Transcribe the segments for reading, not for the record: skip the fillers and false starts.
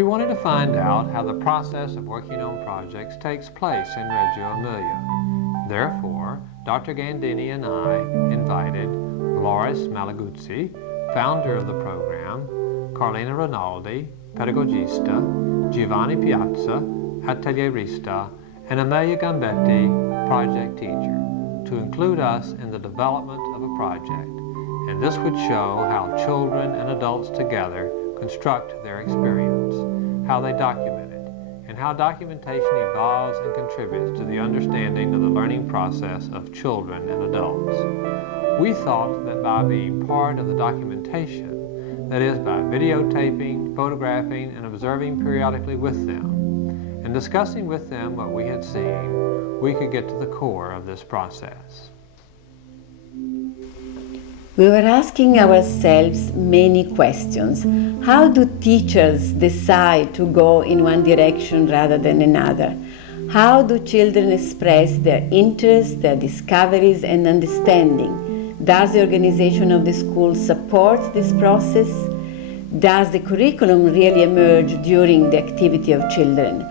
We wanted to find out how the process of working on projects takes place in Reggio Emilia. Therefore, Dr. Gandini and I invited Loris Malaguzzi, founder of the program, Carlina Rinaldi, pedagogista, Giovanni Piazza, atelierista, and Amelia Gambetti, project teacher, to include us in the development of a project. And this would show how children and adults together construct their experience, how they document it, and how documentation evolves and contributes to the understanding of the learning process of children and adults. We thought that by being part of the documentation, that is, by videotaping, photographing, and observing periodically with them, and discussing with them what we had seen, we could get to the core of this process. We were asking ourselves many questions. How do teachers decide to go in one direction rather than another? How do children express their interests, their discoveries, and understanding? Does the organization of the school support this process? Does the curriculum really emerge during the activity of children?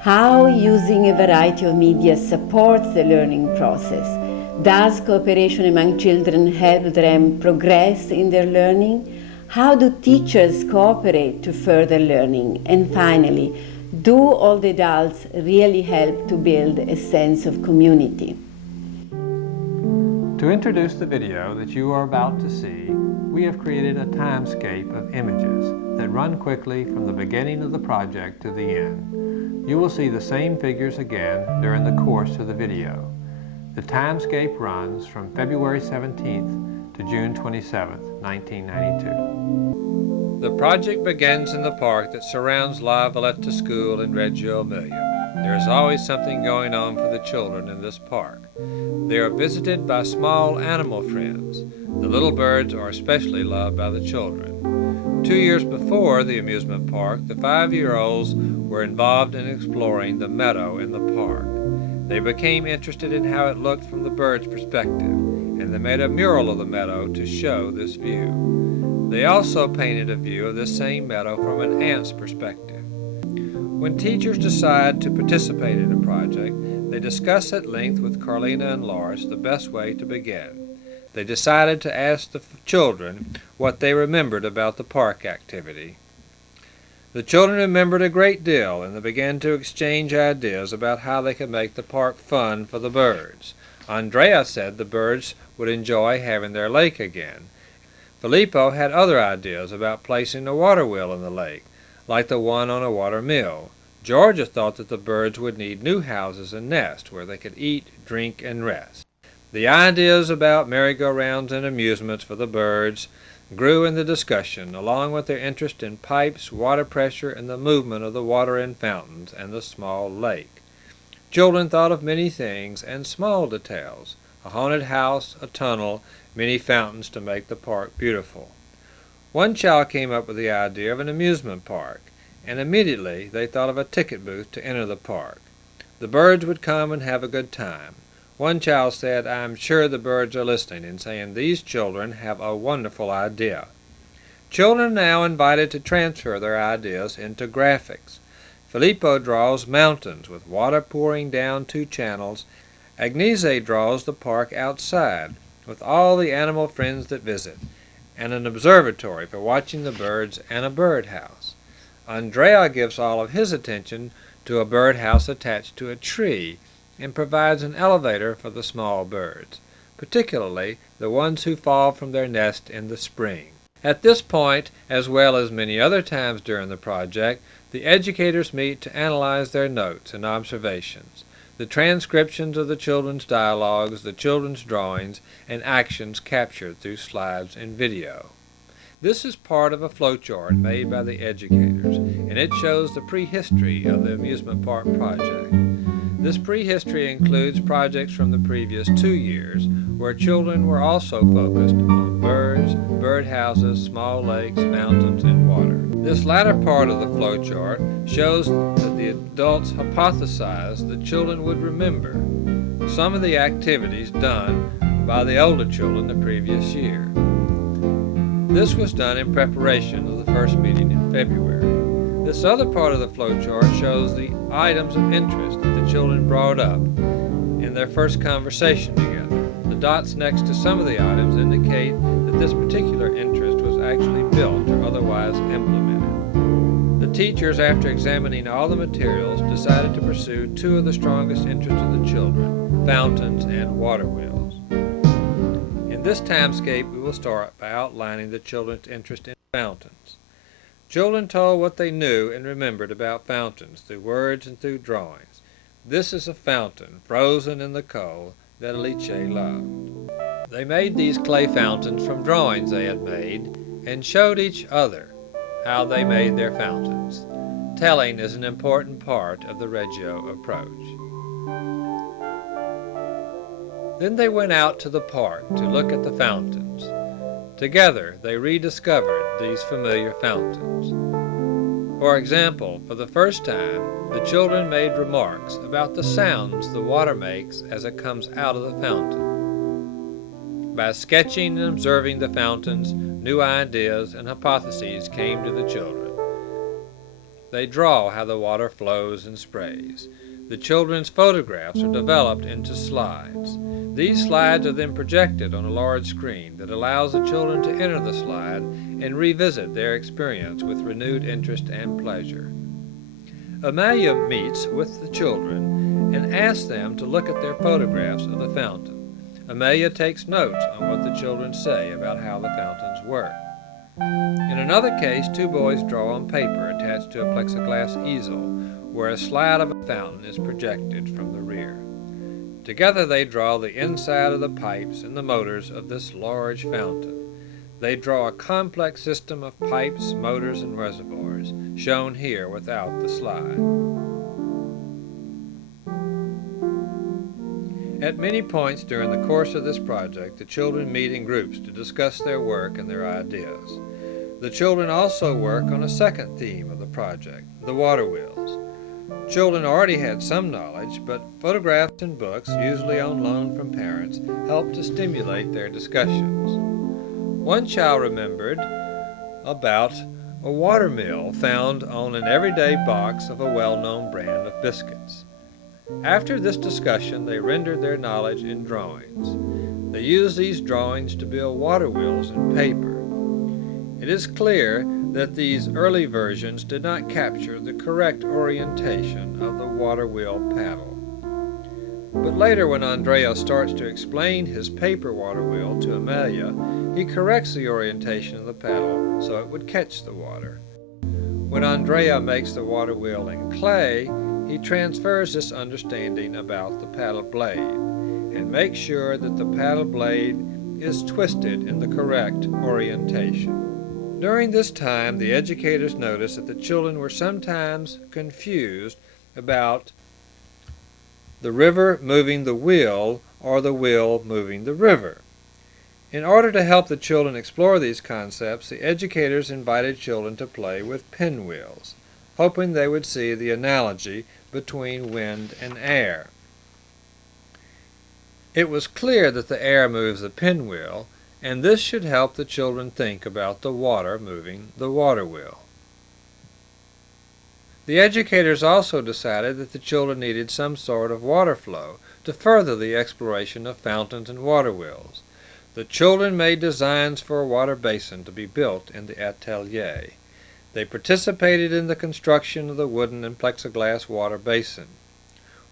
How using a variety of media supports the learning process? Does cooperation among children help them progress in their learning? How do teachers cooperate to further learning? And finally, do all the adults really help to build a sense of community? To introduce the video that you are about to see, we have created a timescape of images that run quickly from the beginning of the project to the end. You will see the same figures again during the course of the video. The timescape runs from February 17th to June 27th, 1992. The project begins in the park that surrounds La Valletta School in Reggio Emilia. There is always something going on for the children in this park. They are visited by small animal friends. The little birds are especially loved by the children. 2 years before the amusement park, the 5-year-olds were involved in exploring the meadow in the park. They became interested in how it looked from the bird's perspective, and they made a mural of the meadow to show this view. They also painted a view of this same meadow from an ant's perspective. When teachers decide to participate in a project, they discuss at length with Carlina and Loris the best way to begin. They decided to ask the children what they remembered about the park activity. The children remembered a great deal, and they began to exchange ideas about how they could make the park fun for the birds. Andrea said the birds would enjoy having their lake again. Filippo had other ideas about placing a water wheel in the lake, like the one on a water mill. Georgia thought that the birds would need new houses and nests where they could eat, drink, and rest. The ideas about merry-go-rounds and amusements for the birds grew in the discussion, along with their interest in pipes, water pressure, and the movement of the water in fountains and the small lake. Children thought of many things and small details, a haunted house, a tunnel, many fountains to make the park beautiful. One child came up with the idea of an amusement park, and immediately they thought of a ticket booth to enter the park. The birds would come and have a good time. One child said, "I am sure the birds are listening and saying these children have a wonderful idea." Children are now invited to transfer their ideas into graphics. Filippo draws mountains with water pouring down 2 channels. Agnese draws the park outside with all the animal friends that visit, and an observatory for watching the birds and a birdhouse. Andrea gives all of his attention to a birdhouse attached to a tree, and provides an elevator for the small birds, particularly the ones who fall from their nest in the spring. At this point, as well as many other times during the project, the educators meet to analyze their notes and observations, the transcriptions of the children's dialogues, the children's drawings, and actions captured through slides and video. This is part of a flowchart made by the educators, and it shows the prehistory of the amusement park project. This prehistory includes projects from the previous 2 years, where children were also focused on birds, birdhouses, small lakes, mountains, and water. This latter part of the flowchart shows that the adults hypothesized that children would remember some of the activities done by the older children the previous year. This was done in preparation of the first meeting in February. This other part of the flowchart shows the items of interest that the children brought up in their first conversation together. The dots next to some of the items indicate that this particular interest was actually built or otherwise implemented. The teachers, after examining all the materials, decided to pursue two of the strongest interests of the children, fountains and water wheels. In this timescape, we will start by outlining the children's interest in fountains. Children told what they knew and remembered about fountains through words and through drawings. This is a fountain, frozen in the cold, that Alice loved. They made these clay fountains from drawings they had made and showed each other how they made their fountains. Telling is an important part of the Reggio approach. Then they went out to the park to look at the fountains. Together they rediscovered these familiar fountains. For example, for the first time, the children made remarks about the sounds the water makes as it comes out of the fountain. By sketching and observing the fountains, new ideas and hypotheses came to the children. They draw how the water flows and sprays. The children's photographs are developed into slides. These slides are then projected on a large screen that allows the children to enter the slide and revisit their experience with renewed interest and pleasure. Amelia meets with the children and asks them to look at their photographs of the fountain. Amelia takes notes on what the children say about how the fountains work. In another case, two boys draw on paper attached to a plexiglass easel, where a slide of a fountain is projected from the rear. Together they draw the inside of the pipes and the motors of this large fountain. They draw a complex system of pipes, motors, and reservoirs, shown here without the slide. At many points during the course of this project, the children meet in groups to discuss their work and their ideas. The children also work on a second theme of the project, the water wheels. Children already had some knowledge, but photographs and books, usually on loan from parents, helped to stimulate their discussions. One child remembered about a water mill found on an everyday box of a well-known brand of biscuits. After this discussion, they rendered their knowledge in drawings. They used these drawings to build water wheels in paper. It is clear that these early versions did not capture the correct orientation of the water wheel paddle. But later, when Andrea starts to explain his paper water wheel to Amelia, he corrects the orientation of the paddle so it would catch the water. When Andrea makes the water wheel in clay, he transfers this understanding about the paddle blade and makes sure that the paddle blade is twisted in the correct orientation. During this time, the educators noticed that the children were sometimes confused about the river moving the wheel or the wheel moving the river. In order to help the children explore these concepts, the educators invited children to play with pinwheels, hoping they would see the analogy between wind and air. It was clear that the air moves the pinwheel, and this should help the children think about the water moving the water wheel. The educators also decided that the children needed some sort of water flow to further the exploration of fountains and water wheels. The children made designs for a water basin to be built in the atelier. They participated in the construction of the wooden and plexiglass water basin.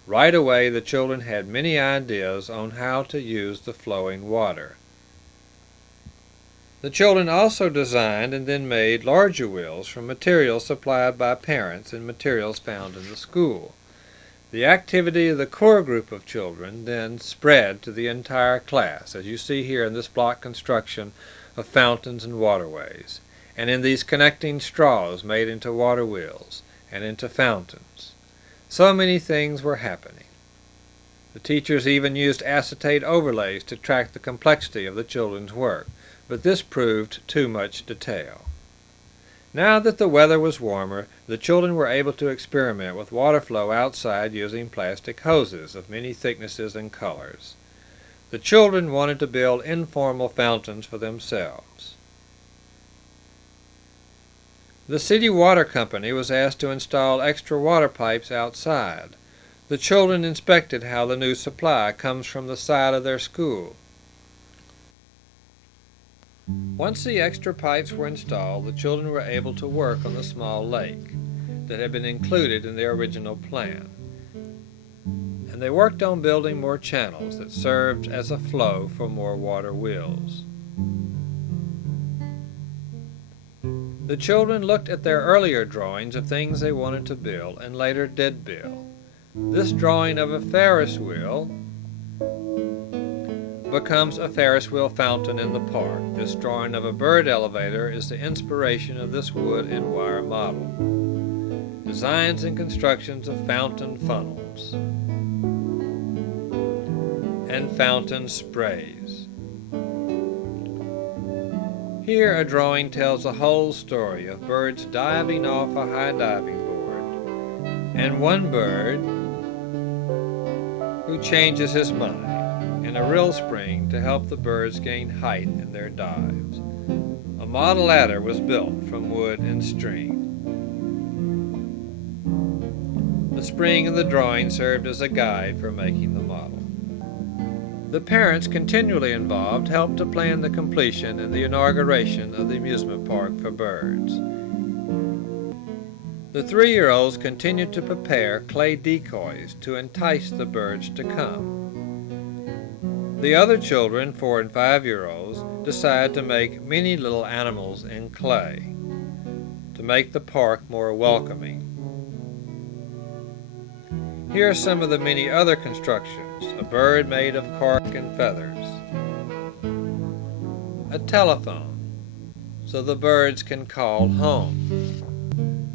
Right away, the children had many ideas on how to use the flowing water. The children also designed and then made larger wheels from materials supplied by parents and materials found in the school. The activity of the core group of children then spread to the entire class, as you see here in this block construction of fountains and waterways, and in these connecting straws made into water wheels and into fountains. So many things were happening. The teachers even used acetate overlays to track the complexity of the children's work, but this proved too much detail. Now that the weather was warmer, the children were able to experiment with water flow outside using plastic hoses of many thicknesses and colors. The children wanted to build informal fountains for themselves. The city water company was asked to install extra water pipes outside. The children inspected how the new supply comes from the side of their school. Once the extra pipes were installed, the children were able to work on the small lake that had been included in their original plan. And they worked on building more channels that served as a flow for more water wheels. The children looked at their earlier drawings of things they wanted to build and later did build. This drawing of a Ferris wheel becomes a Ferris wheel fountain in the park. This drawing of a bird elevator is the inspiration of this wood and wire model. Designs and constructions of fountain funnels and fountain sprays. Here a drawing tells a whole story of birds diving off a high diving board, and one bird who changes his mind, and a rill spring to help the birds gain height in their dives. A model ladder was built from wood and string. The spring in the drawing served as a guide for making the model. The parents continually involved helped to plan the completion and the inauguration of the amusement park for birds. The 3-year-olds continued to prepare clay decoys to entice the birds to come. The other children, 4 and 5-year-olds, decided to make many little animals in clay to make the park more welcoming. Here are some of the many other constructions: a bird made of cork and feathers, a telephone so the birds can call home.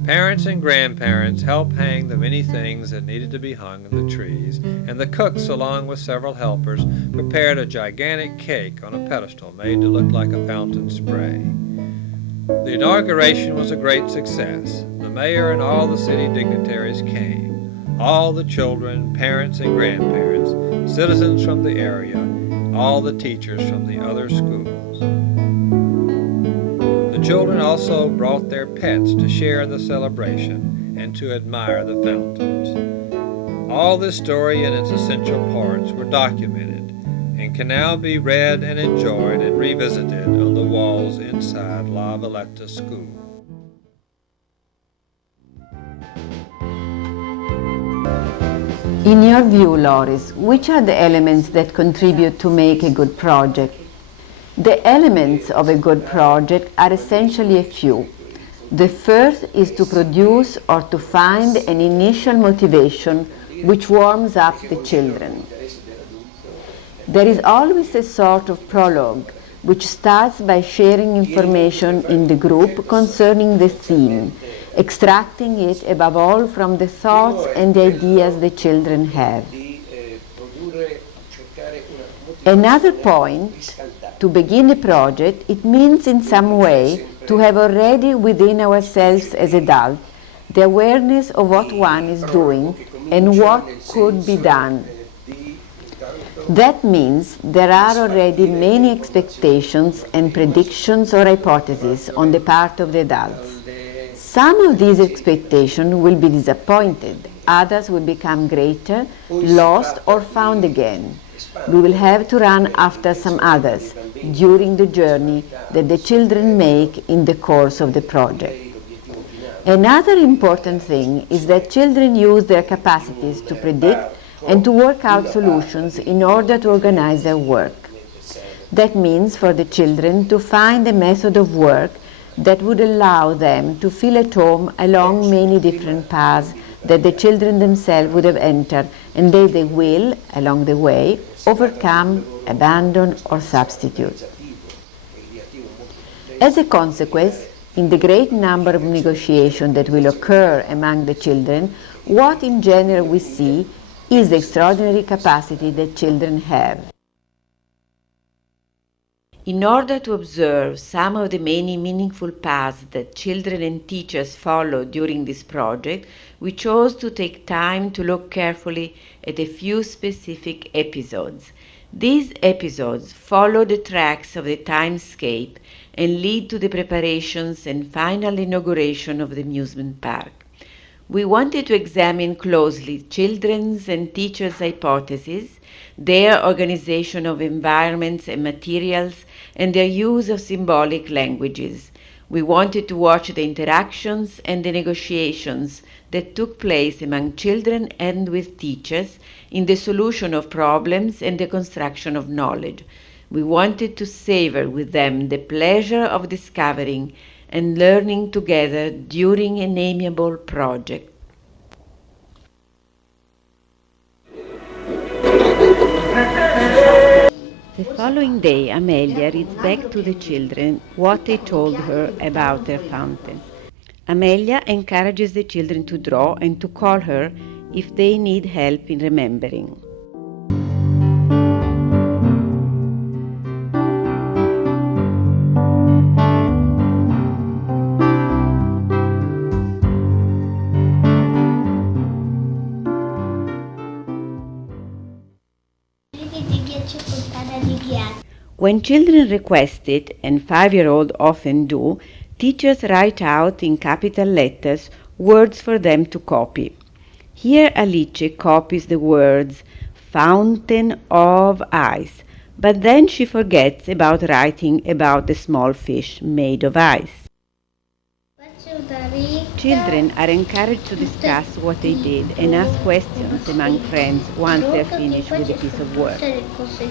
Parents and grandparents helped hang the many things that needed to be hung in the trees, and the cooks, along with several helpers, prepared a gigantic cake on a pedestal made to look like a fountain spray. The inauguration was a great success. The mayor and all the city dignitaries came. All the children, parents and grandparents, citizens from the area, all the teachers from the other schools. The children also brought their pets to share in the celebration and to admire the fountains. All this story and its essential parts were documented and can now be read and enjoyed and revisited on the walls inside La Valletta School. In your view, Loris, which are the elements that contribute to make a good project? The elements of a good project are essentially a few. The first is to produce or to find an initial motivation which warms up the children. There is always a sort of prologue which starts by sharing information in the group concerning the theme, extracting it above all from the thoughts and the ideas the children have. Another point, to begin a project, it means in some way to have already within ourselves as adults the awareness of what one is doing and what could be done. That means there are already many expectations and predictions or hypotheses on the part of the adults. Some of these expectations will be disappointed, others will become greater, lost or found again. We will have to run after some others during the journey that the children make in the course of the project. Another important thing is that children use their capacities to predict and to work out solutions in order to organize their work. That means for the children to find a method of work that would allow them to feel at home along many different paths that the children themselves would have entered, and they will, along the way, overcome, abandon or substitute. As a consequence, in the great number of negotiations that will occur among the children, what in general we see is the extraordinary capacity that children have. In order to observe some of the many meaningful paths that children and teachers follow during this project, we chose to take time to look carefully at a few specific episodes. These episodes follow the tracks of the timescape and lead to the preparations and final inauguration of the amusement park. We wanted to examine closely children's and teachers' hypotheses, their organization of environments and materials, and their use of symbolic languages. We wanted to watch the interactions and the negotiations that took place among children and with teachers in the solution of problems and the construction of knowledge. We wanted to savor with them the pleasure of discovering and learning together during an amiable project. The following day, Amelia reads back to the children what they told her about their fountain. Amelia encourages the children to draw and to call her if they need help in remembering. When children request it, and 5-year-olds often do, teachers write out in capital letters words for them to copy. Here Alice copies the words fountain of ice, but then she forgets about writing about the small fish made of ice. Children are encouraged to discuss what they did and ask questions among friends once they're finished with a piece of work.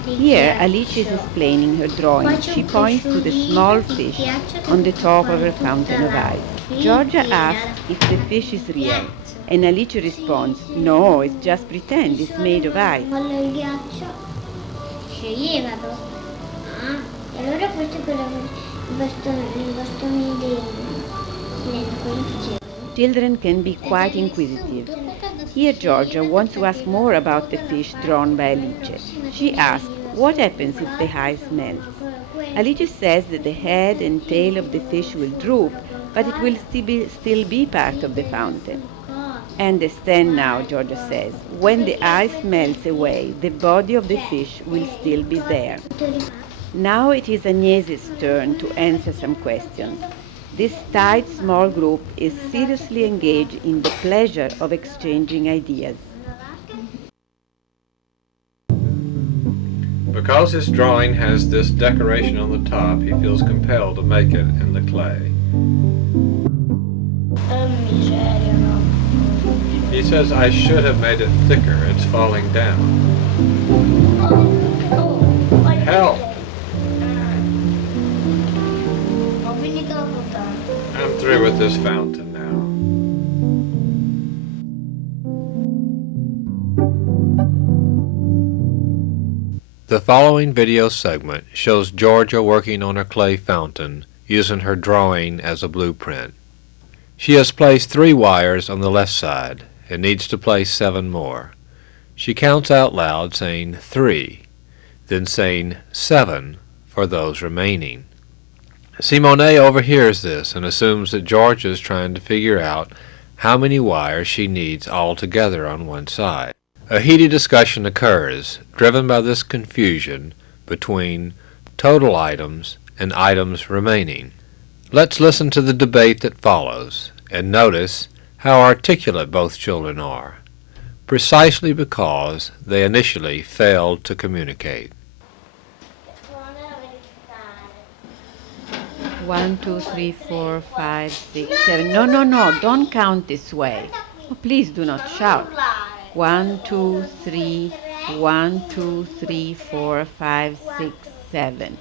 Here, Alice is explaining her drawing. She points to the small fish on the top of her fountain of ice. Georgia asks if the fish is real, and Alice responds, "No, it's just pretend, it's made of ice." Children can be quite inquisitive. Here Georgia wants to ask more about the fish drawn by Alice. She asks, what happens if the ice melts? Alice says that the head and tail of the fish will droop, but it will still be part of the fountain. I understand now, Georgia says. When the ice melts away, the body of the fish will still be there. Now it is Agnesi's turn to answer some questions. This tight small group is seriously engaged in the pleasure of exchanging ideas. Because his drawing has this decoration on the top, he feels compelled to make it in the clay. He says, I should have made it thicker. It's falling down. Help! I'm through with this fountain now. The following video segment shows Georgia working on her clay fountain using her drawing as a blueprint. She has placed 3 wires on the left side and needs to place 7 more. She counts out loud saying 3, then saying 7 for those remaining. Simone overhears this and assumes that Georgia is trying to figure out how many wires she needs all together on one side. A heated discussion occurs, driven by this confusion between total items and items remaining. Let's listen to the debate that follows and notice how articulate both children are, precisely because they initially failed to communicate. 1, 2, 3, 4, 5, 6, 7. No, don't count this way. Oh, please do not shout. 1, 2, 3, 1, 2, 3, 4, 5, 6, 7.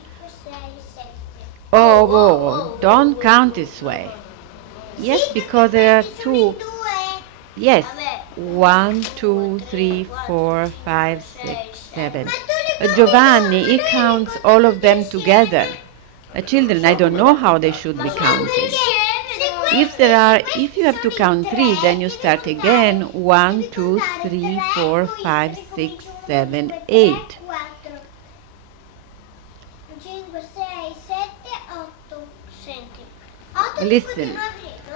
Oh, don't count this way. Yes, because there are 2. Yes, 1, 2, 3, 4, 5, 6, 7. Giovanni, he counts all of them together. Children, I don't know how they should be counted. If you have to count 3, then you start again. 1, 2, 3, 4, 5, 6, 7, 8. Listen.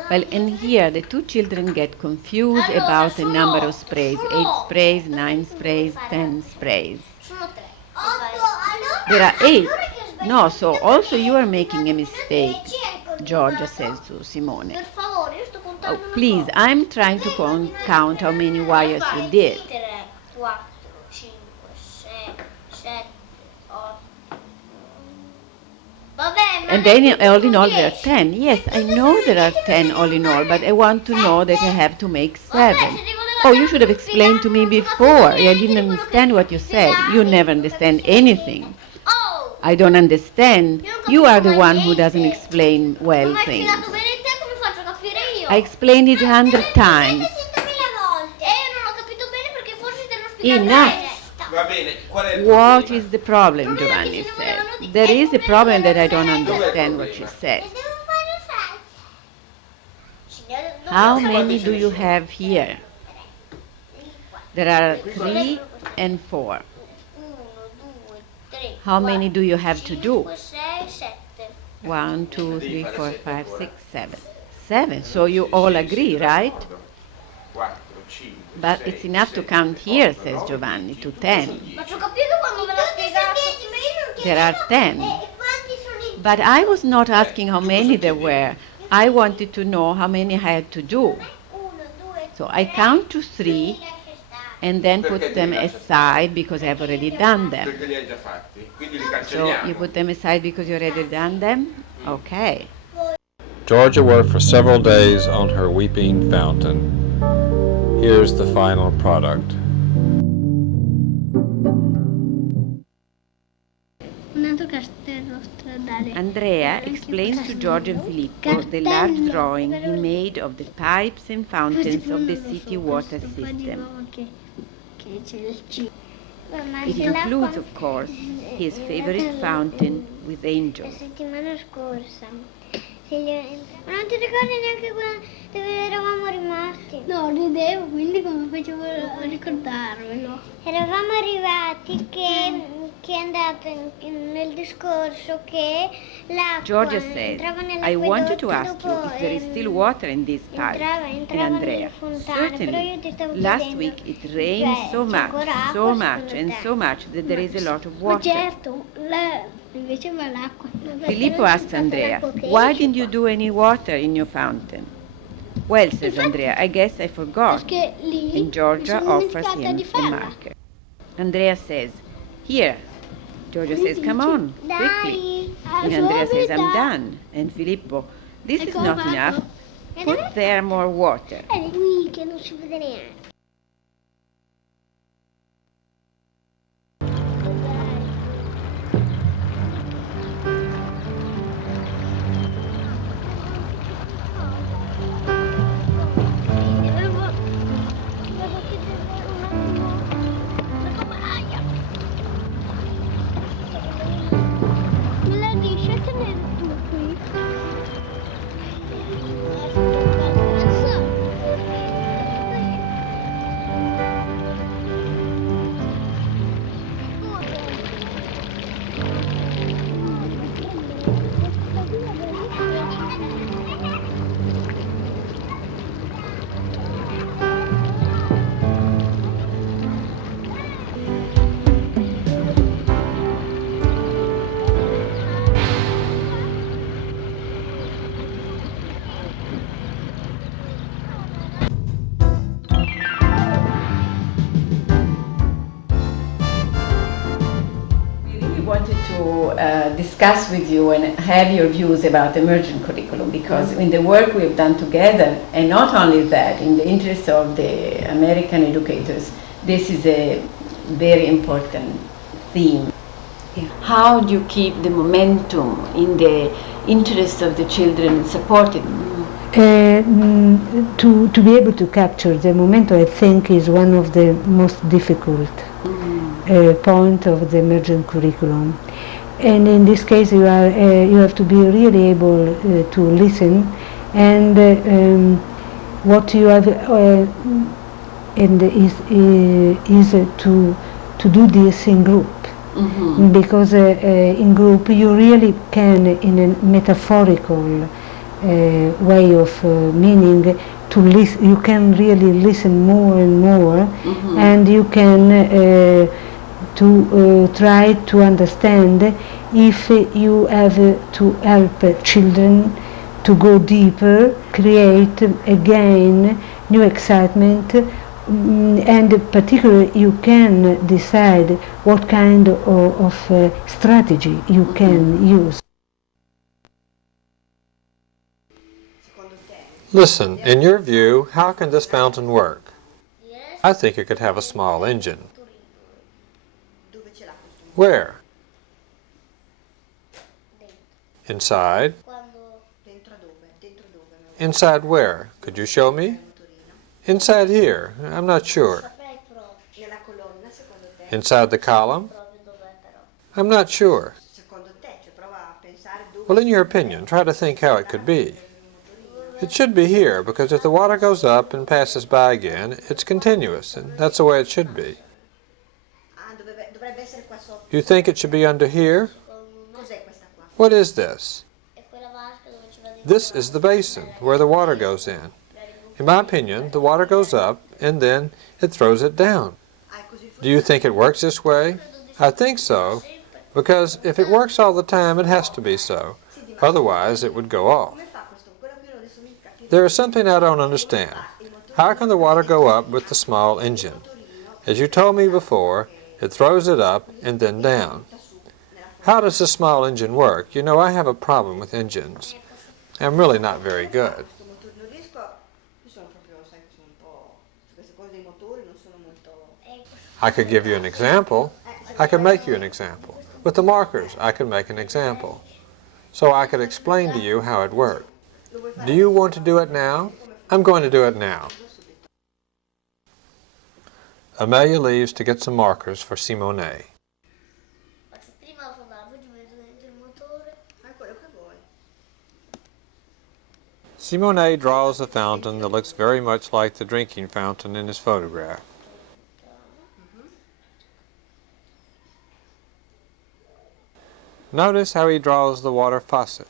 Well, and here the 2 children get confused about the number of sprays. 8 sprays, 9 sprays, 10 sprays. There are 8. No, so also you are making a mistake, Georgia says to Simone. Per favore, io sto contando una Please, cosa. I'm trying to count how many wires you did. 3, 4, 5, 6, 7, 8. Vabbè, ma And then all in all there are 10. Yes, I know there are 10 all in all, but I want to know that I have to make 7. Oh, you should have explained to me before. I didn't understand what you said. You never understand anything. Oh! I don't understand. You are the one who doesn't explain well Ma hai things. spiegato bene te, come faccio a capire io? I explained it 100 times. L'ho sentito 1000 volte. E io non ho capito bene perché forse te l'ho spiegato Enough. bene. Va bene, qual è il What problema? is the problem, Giovanni said. There is a problem that I don't understand what she said. How many do you have here? There are 3 and 4. 1, 2, 3. How many do you have to do? 5, 6, 7. 1, 2, 3, 4, 5, 6, 7. 7. So you all agree, right? 4, 5, But 6, it's enough to 7, count here, 8, says 9, Giovanni, to 10. 10. Ma ci ho capito quando me l'ha spiegato. There are 10. Quanti sono i But I was not asking how many there were. I wanted to know how many I had to do. 1, 2, 3. So I count to 3 and then put them aside because I've already done them. Perché li hai già fatti, quindi li So cancelliamo. you put them aside because you already done them? Okay. Georgia worked for several days on her weeping fountain. Here's the final product. Un altro castello stradale. Andrea explains to George and Filippo the large drawing he made of the pipes and fountains of the city water system. Che c'è il cibo. It includes, of course, his favorite fountain with La angels. settimana scorsa. Ma non ti ricordi neanche dove eravamo rimasti? No, ridevo, quindi come facevo a ricordarmelo? Eravamo arrivati che è andato nel discorso che l'acqua Georgia says, entrava I wanted to nell'acquedotto ask you if there is still water in these pipes. And Andrea, certainly. Last week it rained so much, so much, and so much that there is a lot of water. Certo, invece va l'acqua. Filippo asks Andrea, why didn't you do any water in your fountain? Well, says Andrea, I guess I forgot. Perché lì And Georgia mi sono offers dimenticata him di a farla. marker. Andrea says, here. Georgia says, come on, quickly. And Andrea says, I'm done. And Filippo, this is not enough. Put there more water. È qui che non si vede neanche. Wanted to discuss with you and have your views about emergent curriculum, because in the work we've done together, and not only that, in the interest of the American educators, this is a very important theme. How do you keep the momentum in the interest of the children and support it? To be able to capture the momentum, I think, is one of the most difficult point of the emergent curriculum. And in this case, you have to be really able to listen, and what you have and is to do this in group. Mm-hmm. Because in group you really can, in a metaphorical way of meaning, to listen. You can really listen more and more, Mm-hmm. and you can to try to understand if you have to help children to go deeper, create again new excitement, and particularly you can decide what kind of strategy you can use. Listen, in your view, how can this fountain work? I think it could have a small engine. Where? Inside? Inside where? Could you show me? Inside here. I'm not sure. Inside the column? I'm not sure. Well, in your opinion, try to think how it could be. It should be here, because if the water goes up and passes by again, it's continuous, and that's the way it should be. You think it should be under here? What is this? This is the basin, where the water goes in. In my opinion, the water goes up, and then it throws it down. Do you think it works this way? I think so, because if it works all the time, it has to be so. Otherwise, it would go off. There is something I don't understand. How can the water go up with the small engine? As you told me before, it throws it up and then down. How does the small engine work? You know, I have a problem with engines. I'm really not very good. I could give you an example. I could make you an example. With the markers, I could make an example. So I could explain to you how it worked. Do you want to do it now? I'm going to do it now. Amelia leaves to get some markers for Simone. Simone draws a fountain that looks very much like the drinking fountain in his photograph. Notice how he draws the water faucet,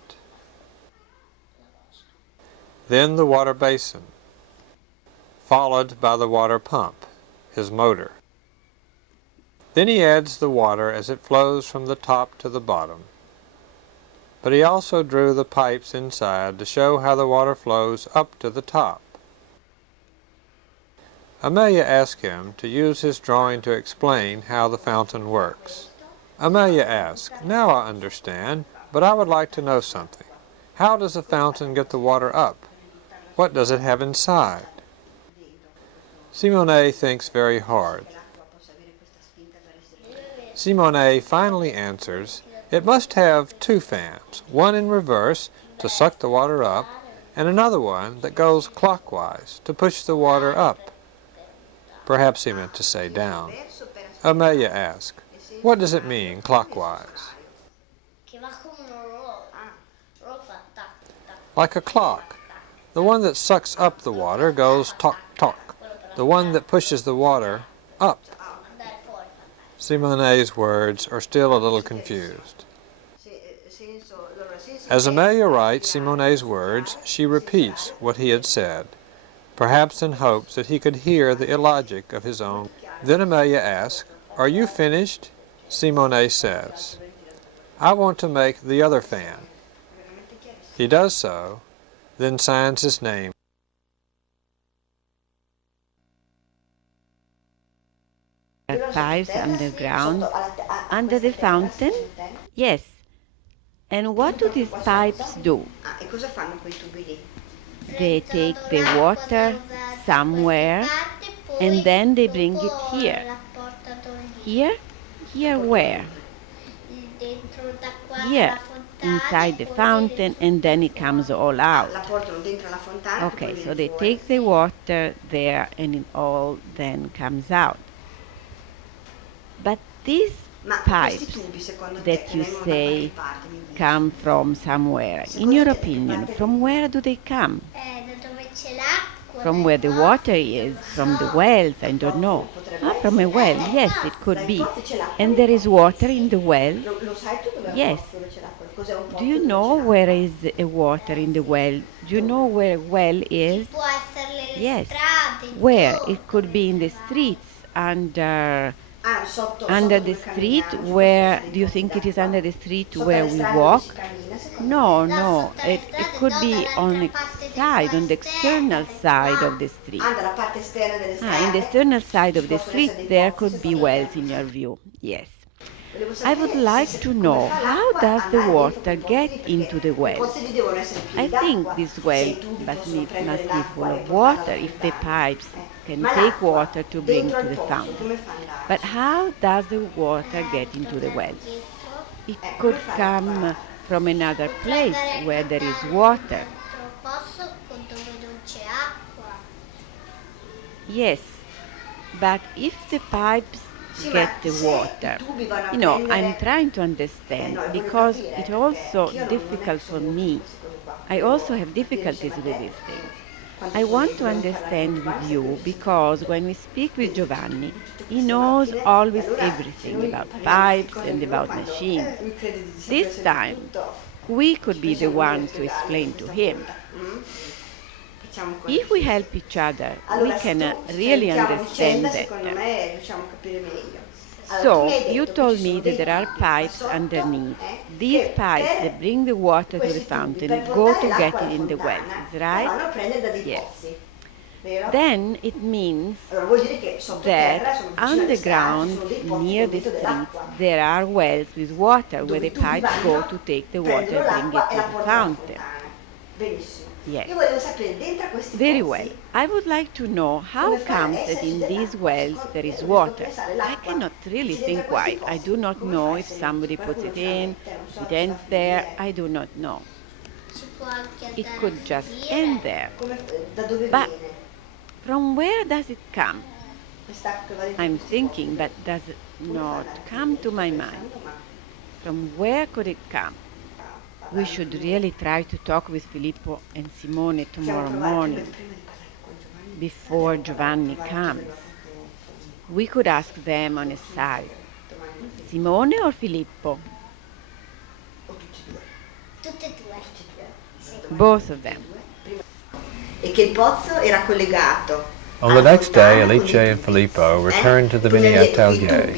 then the water basin, followed by the water pump, his motor. Then he adds the water as it flows from the top to the bottom. But he also drew the pipes inside to show how the water flows up to the top. Amelia asked him to use his drawing to explain how the fountain works. Amelia asked, "Now I understand, but I would like to know something. How does a fountain get the water up? What does it have inside?" Simone thinks very hard. Simone finally answers, "It must have two fans, one in reverse to suck the water up, and another one that goes clockwise to push the water up." Perhaps he meant to say down. Amelia asked, "What does it mean, clockwise?" Like a clock. The one that sucks up the water goes tock tock. The one that pushes the water up. Simone's words are still a little confused. As Amelia writes Simone's words, she repeats what he had said, perhaps in hopes that he could hear the illogic of his own. Then Amelia asks, "Are you finished?" Simone says, "I want to make the other fan." He does so, then signs his name. Pipes underground, under the fountain? Yes. And what do these pipes do? They take the water somewhere and then they bring it here. Here? Here where? Here, inside the fountain, and then it comes all out. Okay, so they take the water there and it all then comes out. But these pipes that you say come from somewhere, in your opinion, from where do they come? From where the water is, from the wells, I don't know. Ah, from a well, yes, it could be. And there is water in the well? Yes. Do you know where is a water in the well? Do you know where a well is? Yes. Where? It could be in the streets, under Under the street where, do you think it is under the street where we walk? No, no, it could be on the side, on the external side of the street. In the external side of the street there could be wells in your view, yes. I would like to know, how does the water get into the well? I think this well must be full of water if the pipes can take water to bring to the fountain. But how does the water get into the well? It could come from another place where there is water. Yes, but if the pipes get the water, I'm trying to understand because it's also difficult for me. I also have difficulties with these things. I want to understand with you because when we speak with Giovanni, he knows always everything about pipes and about machines. This time, we could be the ones to explain to him. If we help each other, we can really understand better. So, you told me that there are pipes underneath. These pipes that bring the water to the fountain go to get it in the wells, is right? Yes. Then it means that underground, near the streets, there are wells with water where the pipes go to take the water and bring it to the fountain. Yes. Very well. I would like to know how comes that in these wells there is water. I cannot really think why. I do not know if somebody puts it in, if it ends there. I do not know. It could just end there. But from where does it come? I'm thinking, but does it not come to my mind? From where could it come? We should really try to talk with Filippo and Simone tomorrow morning, before Giovanni comes. We could ask them on a side. Simone or Filippo? Both of them. On the next day, Alice and Filippo return to the mini atelier.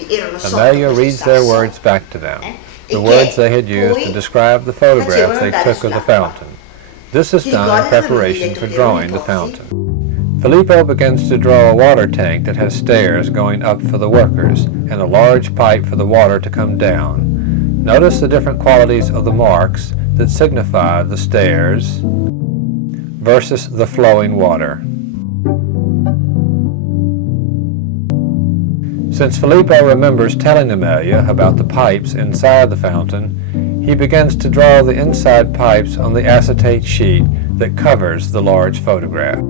Amelia reads their words back to them, the words they had used to describe the photographs they took of the fountain. This is done in preparation for drawing the fountain. Filippo begins to draw a water tank that has stairs going up for the workers and a large pipe for the water to come down. Notice the different qualities of the marks that signify the stairs versus the flowing water. Since Filippo remembers telling Amelia about the pipes inside the fountain, he begins to draw the inside pipes on the acetate sheet that covers the large photograph.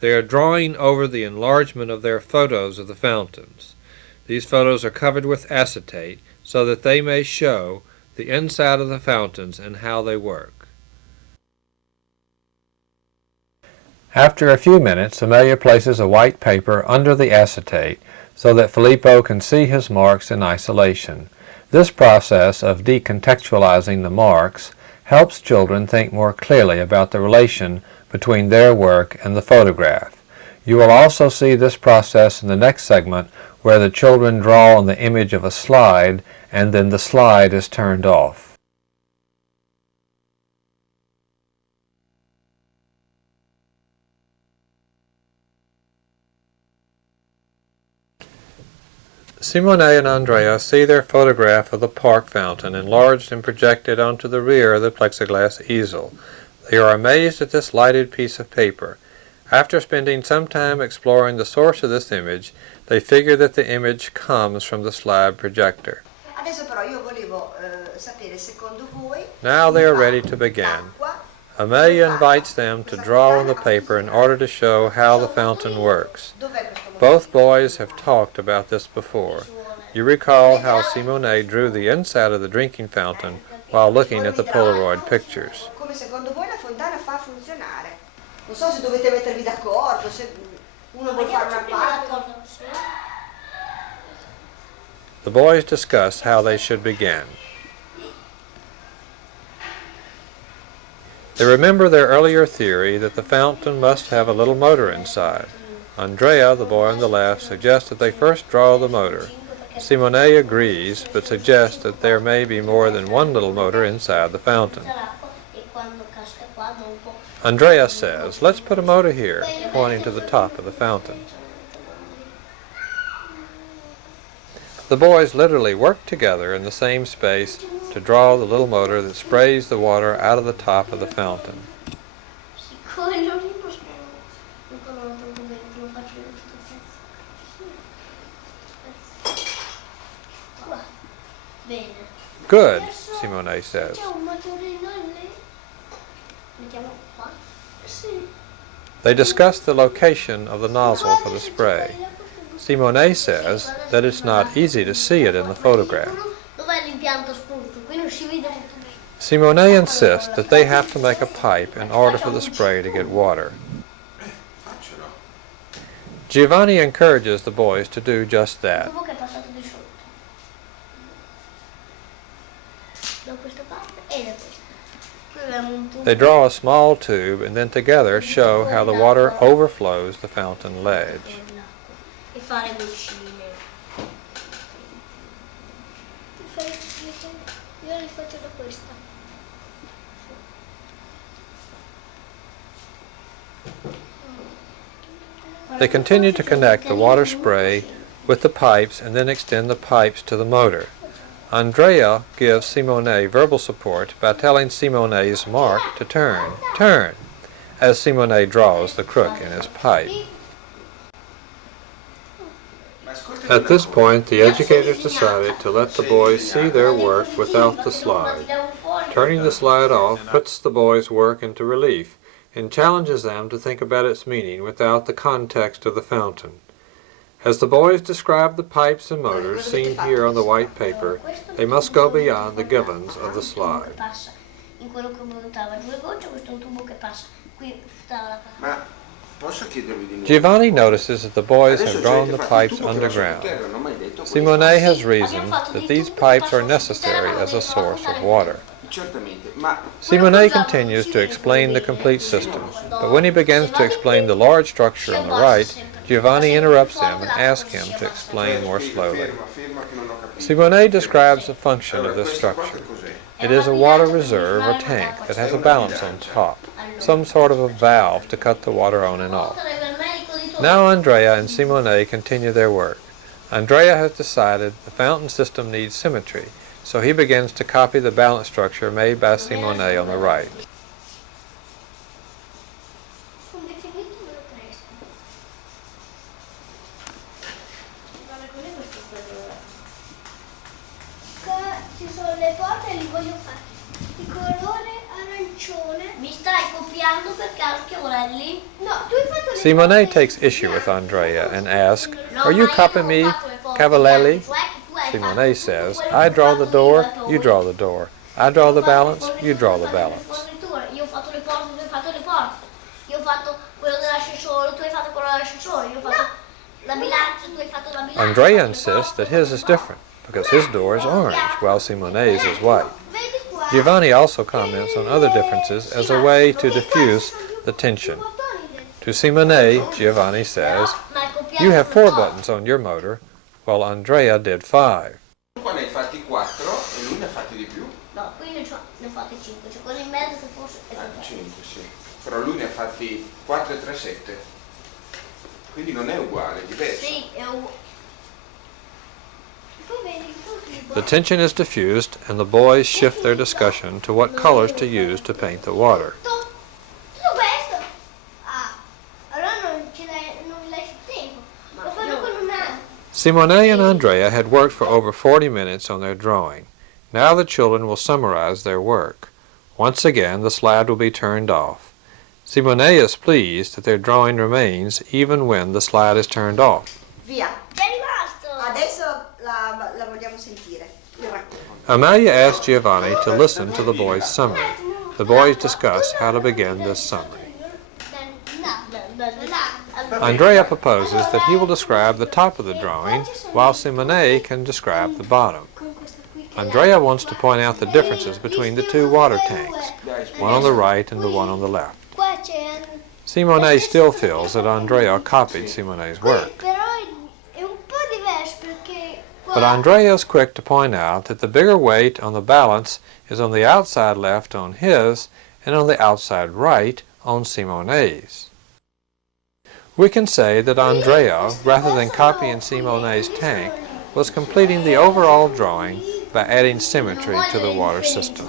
They are drawing over the enlargement of their photos of the fountains. These photos are covered with acetate so that they may show the inside of the fountains and how they work. After a few minutes, Amelia places a white paper under the acetate so that Filippo can see his marks in isolation. This process of decontextualizing the marks helps children think more clearly about the relation between their work and the photograph. You will also see this process in the next segment where the children draw on the image of a slide and then the slide is turned off. Simone and Andrea see their photograph of the park fountain enlarged and projected onto the rear of the plexiglass easel. They are amazed at this lighted piece of paper. After spending some time exploring the source of this image, they figure that the image comes from the slide projector. Now they are ready to begin. Amelia invites them to draw on the paper in order to show how the fountain works. Both boys have talked about this before. You recall how Simone drew the inside of the drinking fountain while looking at the Polaroid pictures. The boys discuss how they should begin. They remember their earlier theory that the fountain must have a little motor inside. Andrea, the boy on the left, suggests that they first draw the motor. Simone agrees, but suggests that there may be more than one little motor inside the fountain. Andrea says, "Let's put a motor here," pointing to the top of the fountain. The boys literally work together in the same space to draw the little motor that sprays the water out of the top of the fountain. "Good," Simone says. They discuss the location of the nozzle for the spray. Simone says that it's not easy to see it in the photograph. Simone insists that they have to make a pipe in order for the spray to get water. Giovanni encourages the boys to do just that. They draw a small tube and then together show how the water overflows the fountain ledge. They continue to connect the water spray with the pipes and then extend the pipes to the motor. Andrea gives Simone verbal support by telling Simone's Mark to turn, as Simone draws the crook in his pipe. At this point, the educators decided to let the boys see their work without the slide. Turning the slide off puts the boys' work into relief and challenges them to think about its meaning without the context of the fountain. As the boys describe the pipes and motors seen here on the white paper, they must go beyond the givens of the slide. Giovanni notices that the boys have drawn the pipes underground. Simone has reasoned that these pipes are necessary as a source of water. Simone continues to explain the complete system, but when he begins to explain the large structure on the right, Giovanni interrupts him and asks him to explain more slowly. Simone describes the function of this structure. It is a water reserve or tank that has a balance on top, some sort of a valve to cut the water on and off. Now Andrea and Simone continue their work. Andrea has decided the fountain system needs symmetry, so he begins to copy the balance structure made by Simone on the right. Simone takes issue with Andrea and asks, "Are you copying me, Cavallelli?" Simone says, "I draw the door, you draw the door. I draw the balance, you draw the balance." Andrea insists that his is different because his door is orange while Simone's is white. Giovanni also comments on other differences as a way to diffuse the tension. To Simone, Giovanni says, "You have 4 buttons on your motor, while Andrea did 5. Qua ne hai fatti 4 e lui ne ha fatti di più? No, qui ne ho fatti 5, c'è quello in mezzo che forse è 5, sì. Però lui ne ha fatti 4 e 3, 7. Quindi non è uguale, è diverso. Sì, è uguale. The tension is diffused, and the boys shift their discussion to what colors to use to paint the water. Tutto questo? Ah, allora non lasci tempo. Lo fanno con un altro. Simone and Andrea had worked for over 40 minutes on their drawing. Now the children will summarize their work. Once again, the slide will be turned off. Simone is pleased that their drawing remains even when the slide is turned off. Via. C'è rimasto. Adesso la vogliamo sentire. Amalia asks Giovanni to listen to the boys' summary. The boys discuss how to begin this summary. Andrea proposes that he will describe the top of the drawing, while Simone can describe the bottom. Andrea wants to point out the differences between the 2 water tanks, one on the right and the one on the left. Simone still feels that Andrea copied Simone's work. But Andrea is quick to point out that the bigger weight on the balance is on the outside left on his and on the outside right on Simone's. We can say that Andrea, rather than copying Simone's tank, was completing the overall drawing by adding symmetry to the water system.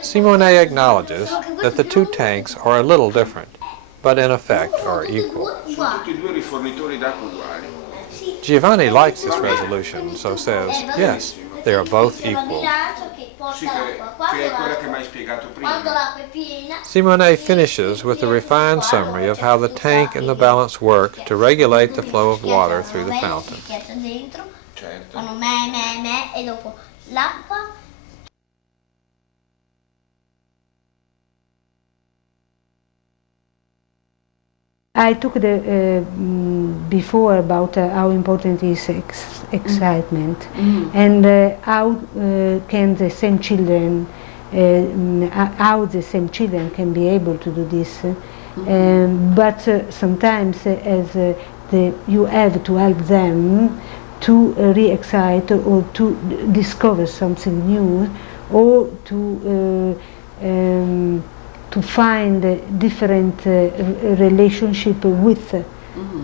Simone acknowledges that the two tanks are a little different, but in effect are equal. Giovanni likes this resolution, so says, yes, they are both equal. Simone finishes with a refined summary of how the tank and the balance work to regulate the flow of water through the fountain. I took the before about how important is excitement and how can the same children, how the same children can be able to do this. But sometimes as you have to help them to re-excite or to discover something new or to find a different relationship with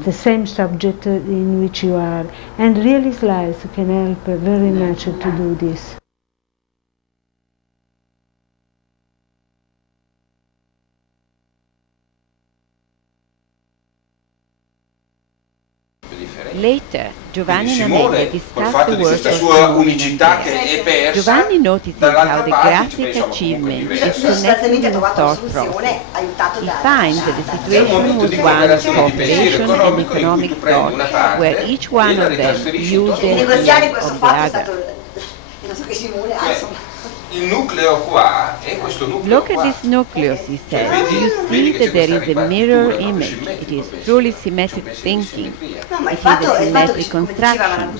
the same subject in which you are. And really slides can help very much to do this. Later, Giovanni and Amelia discuss the work of Simone and Andrea. Giovanni notices how the graphic achievement is connected with the thought process. He finds that the situation was one of cooperation and economic thought, where each one of them used the idea of the other. Look at this nucleus, he says. Do you see that there is a mirror image? It is truly symmetric thinking. It is a symmetric construction.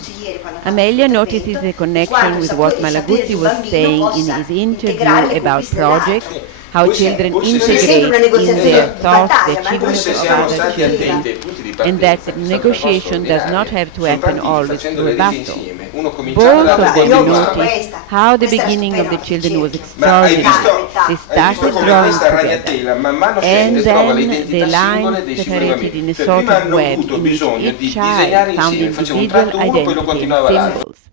Amelia notices a connection with what Malaguzzi was saying in his interview about projects, how children integrate in their thoughts the achievements of other children, and that the negotiation does not have to happen always through a battle. Both of them noticed how the beginning of the children was extraordinary. They started drawing together, and then the lines separated in a sort of web in which each child found individual identity and symbols.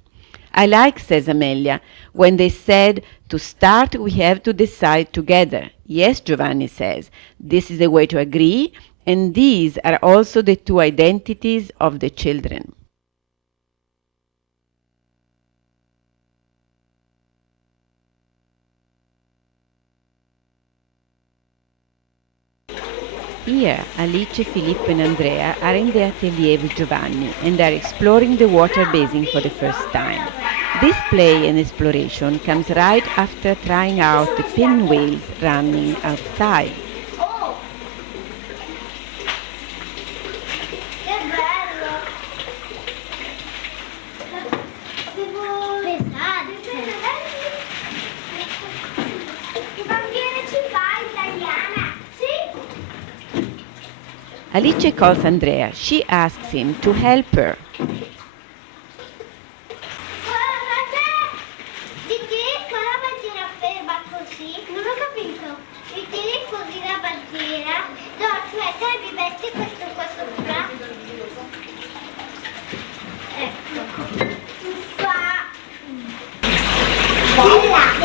I like, says Amelia, when they said, to start we have to decide together. Yes, Giovanni says, this is the way to agree, and these are also the two identities of the children. Here, Alice, Filippo and Andrea are in the atelier with Giovanni and are exploring the water basin for the first time. This play and exploration comes right after trying out the pinwheels running outside. Alice calls Andrea. She asks him to help her.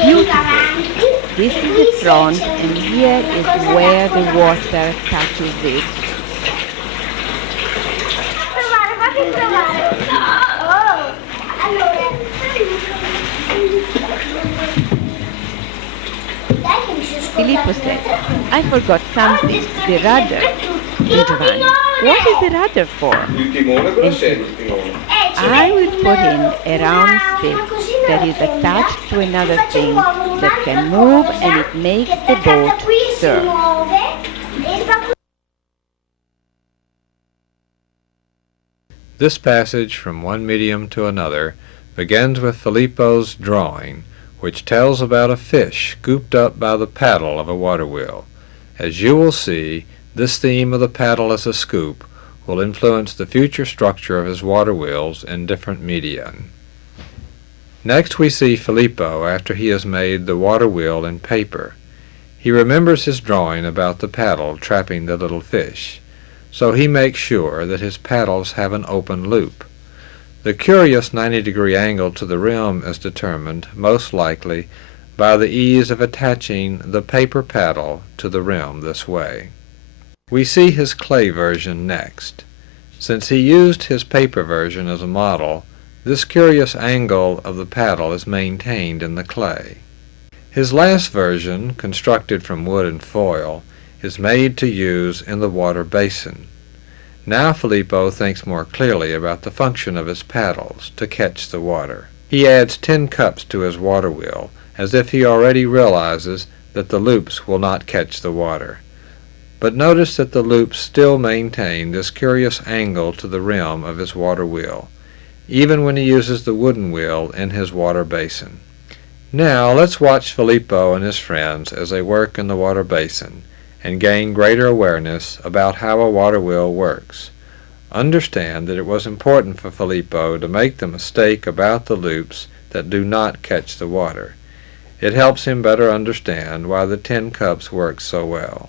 Beautiful. This is the front, and here is where the water touches it. Filippo says, I forgot something, the rudder. And Giovanni, what is the rudder for? And she, I will put in a round stick that is attached to another thing that can move, and it makes the boat turn. This passage from one medium to another begins with Filippo's drawing, which tells about a fish scooped up by the paddle of a water wheel. As you will see, this theme of the paddle as a scoop will influence the future structure of his water wheels in different media. Next we see Filippo after he has made the water wheel in paper. He remembers his drawing about the paddle trapping the little fish, so he makes sure that his paddles have an open loop. The curious 90-degree angle to the rim is determined, most likely, by the ease of attaching the paper paddle to the rim this way. We see his clay version next. Since he used his paper version as a model, this curious angle of the paddle is maintained in the clay. His last version, constructed from wood and foil, is made to use in the water basin. Now Filippo thinks more clearly about the function of his paddles to catch the water. He adds 10 cups to his water wheel, as if he already realizes that the loops will not catch the water. But notice that the loops still maintain this curious angle to the rim of his water wheel, even when he uses the wooden wheel in his water basin. Now let's watch Filippo and his friends as they work in the water basin and gain greater awareness about how a water wheel works. Understand that it was important for Filippo to make the mistake about the loops that do not catch the water. It helps him better understand why the 10 cups work so well.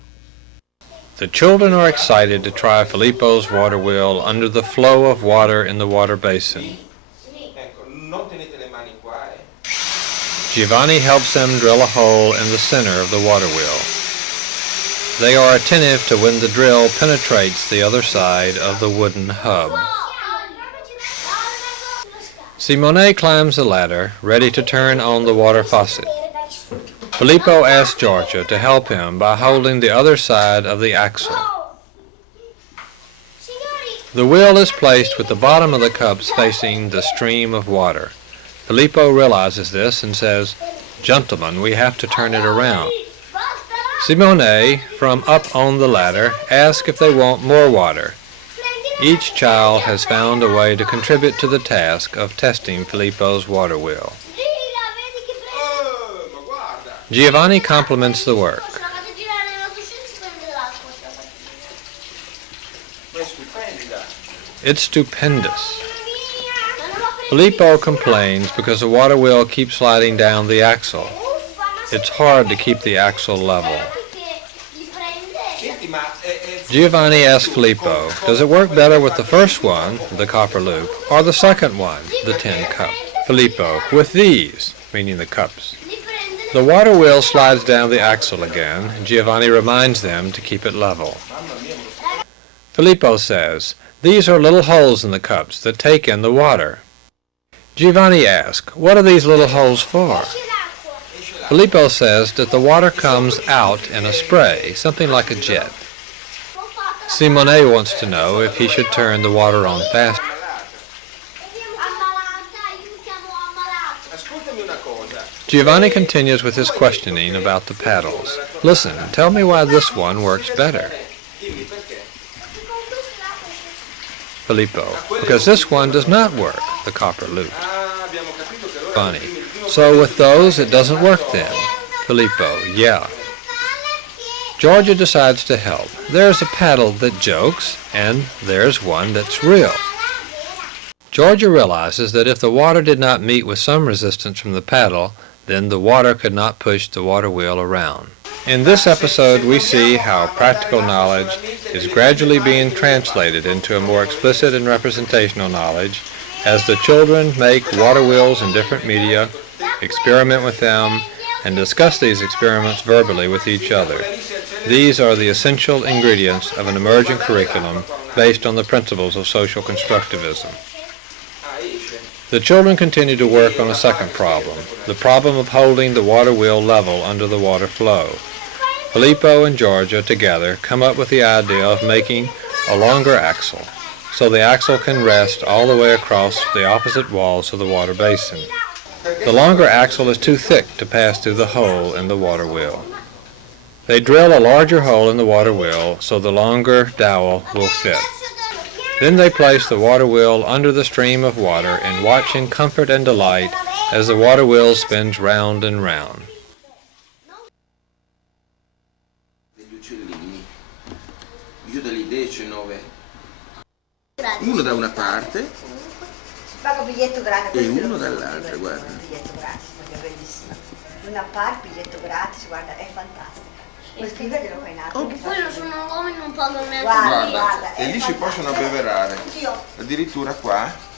The children are excited to try Filippo's water wheel under the flow of water in the water basin. Giovanni helps them drill a hole in the center of the water wheel. They are attentive to when the drill penetrates the other side of the wooden hub. Simone climbs the ladder, ready to turn on the water faucet. Filippo asks Giorgia to help him by holding the other side of the axle. The wheel is placed with the bottom of the cups facing the stream of water. Filippo realizes this and says, "Gentlemen, we have to turn it around." Simone, from up on the ladder, asks if they want more water. Each child has found a way to contribute to the task of testing Filippo's water wheel. Giovanni compliments the work. It's stupendous. Filippo complains because the water wheel keeps sliding down the axle. It's hard to keep the axle level. Giovanni asks Filippo, does it work better with the first one, the copper loop, or the second one, the tin cup? Filippo, with these, meaning the cups. The water wheel slides down the axle again. Giovanni reminds them to keep it level. Filippo says, these are little holes in the cups that take in the water. Giovanni asks, what are these little holes for? Filippo says that the water comes out in a spray, something like a jet. Simone wants to know if he should turn the water on faster. Giovanni continues with his questioning about the paddles. Listen, tell me why this one works better. Filippo, because this one does not work, the copper loop. Funny. So with those, it doesn't work then? Filippo, yeah. Giorgia decides to help. There's a paddle that jokes, and there's one that's real. Giorgia realizes that if the water did not meet with some resistance from the paddle, then the water could not push the water wheel around. In this episode, we see how practical knowledge is gradually being translated into a more explicit and representational knowledge as the children make water wheels in different media, experiment with them, and discuss these experiments verbally with each other. These are the essential ingredients of an emergent curriculum based on the principles of social constructivism. The children continue to work on a second problem, the problem of holding the water wheel level under the water flow. Filippo and Giorgia together come up with the idea of making a longer axle, so the axle can rest all the way across the opposite walls of the water basin. The longer axle is too thick to pass through the hole in the water wheel. They drill a larger hole in the water wheel so the longer dowel will fit. Then they place the water wheel under the stream of water and watch in comfort and delight as the water wheel spins round and round. Degli uccellini, io delle idee ce ne ho uno da una parte Paga biglietto grande, e uno dall'altra, guarda. Biglietto gratis, perché è bellissimo. Una parte, biglietto gratis, guarda, è fantastica. Puoi scriverglielo qua in alto. Poi non sono uomini, non pagano neanche. Guarda, E lì si possono abbeverare. Addirittura qua.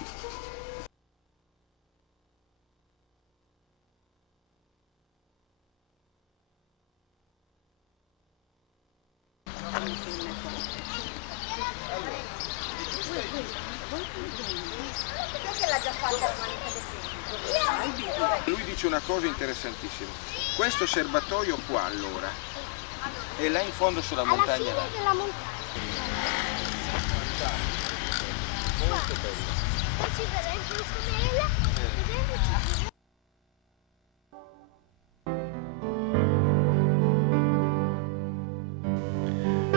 Lui dice una cosa interessantissima. Questo serbatoio qua allora è là in fondo sulla montagna. Alla fine della montagna. Molto bello. Poi ci vedremo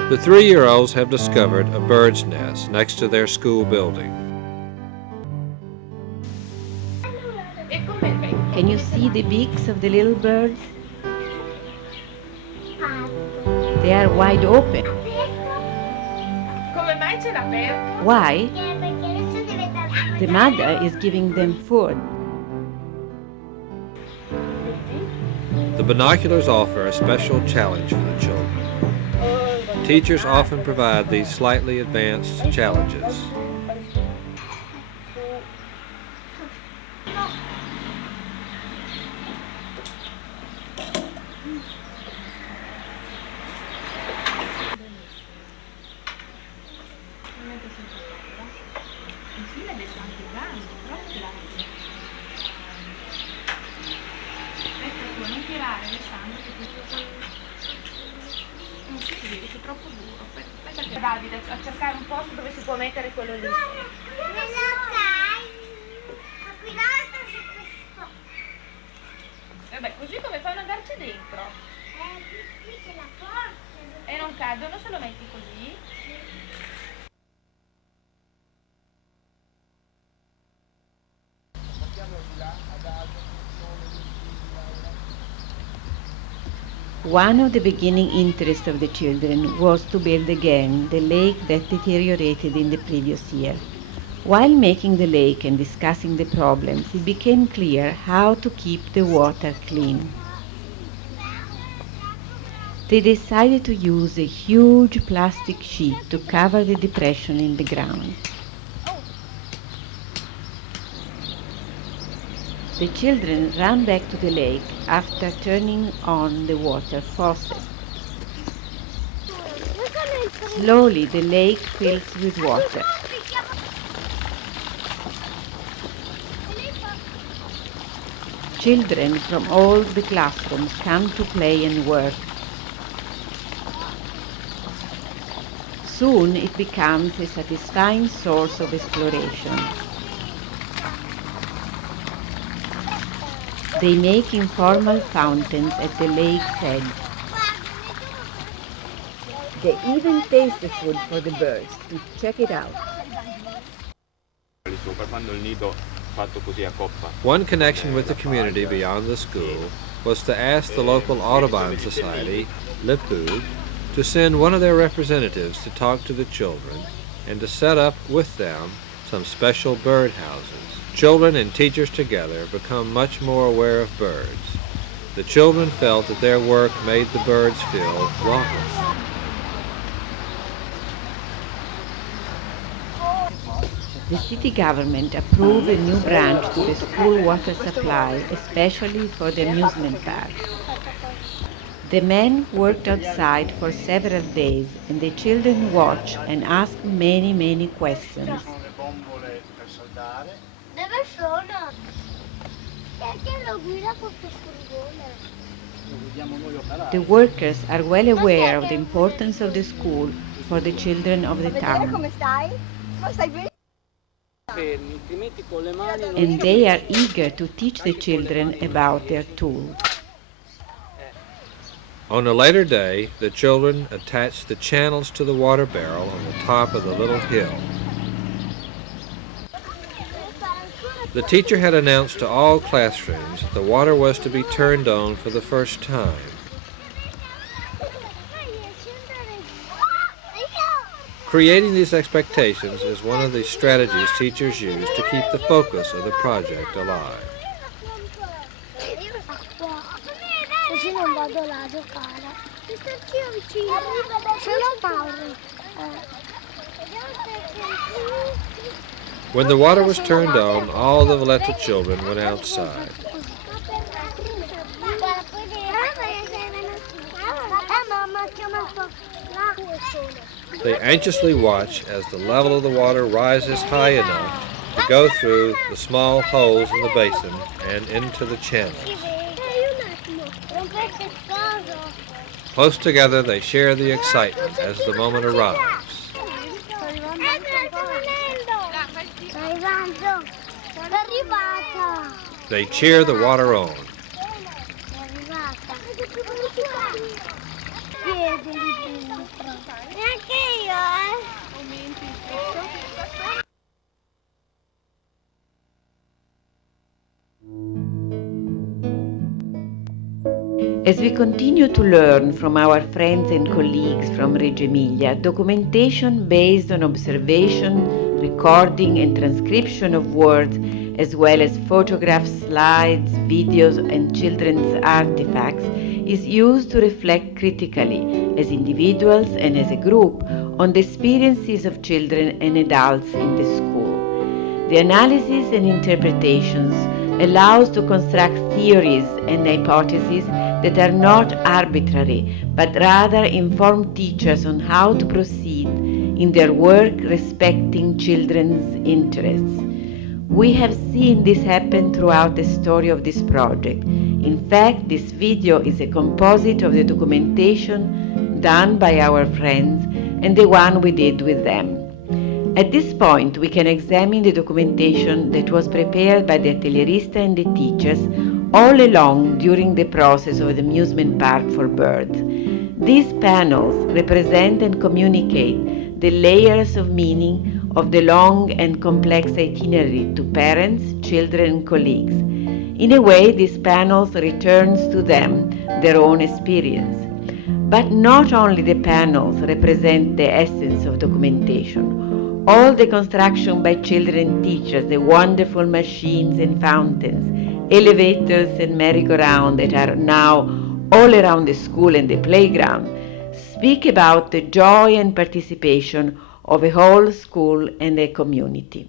The 3-year-olds have discovered a bird's nest next to their school building. Can you see the beaks of the little birds? They are wide open. Come mai ce l'ha aperto? Why? perché adesso deve dare. The mother is giving them food. The binoculars offer a special challenge for the children. Teachers often provide these slightly advanced challenges. Davide, a cercare un posto dove si può mettere quello lì. Vabbè, così come fai ad andarci dentro? Qui c'è la porta. E non cadono se lo metti così? One of the beginning interests of the children was to build again the lake that deteriorated in the previous year. While making the lake and discussing the problems, it became clear how to keep the water clean. They decided to use a huge plastic sheet to cover the depression in the ground. The children ran back to the lake after turning on the water faucet. Slowly the lake fills with water. Children from all the classrooms come to play and work. Soon it becomes a satisfying source of exploration. They make informal fountains at the lake's edge. They even taste the food for the birds to check it out. One connection with the community beyond the school was to ask the local Audubon Society, Liphood, to send one of their representatives to talk to the children and to set up with them some special bird houses. Children and teachers together become much more aware of birds. The children felt that their work made the birds feel welcome. The city government approved a new branch to the school water supply, especially for the amusement park. The men worked outside for several days, and the children watched and asked many questions. Dove sono? Perché lo guida questo furgone? The workers are well aware of the importance of the school for the children of the town. Come stai? Ma stai bene? And they are eager to teach the children about their tools. On a later day, the children attached the channels to the water barrel on the top of the little hill. The teacher had announced to all classrooms that the water was to be turned on for the first time. Creating these expectations is one of the strategies teachers use to keep the focus of the project alive. Così non vado là a giocare. Ti sto vicino. Ce l'ho Paolo. When the water was turned on, all the Valletta children went outside. They anxiously watch as the level of the water rises high enough to go through the small holes in the basin and into the channels. Close together, they share the excitement as the moment arrives. They cheer the water on. As we continue to learn from our friends and colleagues from Reggio Emilia, documentation based on observation, recording and transcription of words, as well as photographs, slides, videos and children's artifacts, is used to reflect critically, as individuals and as a group, on the experiences of children and adults in the school. The analysis and interpretations allows to construct theories and hypotheses that are not arbitrary, but rather inform teachers on how to proceed in their work respecting children's interests. We have seen this happen throughout the story of this project. In fact, this video is a composite of the documentation done by our friends and the one we did with them. At this point, we can examine the documentation that was prepared by the atelierista and the teachers all along during the process of the amusement park for birds. These panels represent and communicate the layers of meaning of the long and complex itinerary to parents, children, and colleagues. In a way, these panels returns to them their own experience. But not only the panels represent the essence of documentation. All the construction by children and teachers, the wonderful machines and fountains, elevators and merry-go-round that are now all around the school and the playground, speak about the joy and participation of a whole school and a community.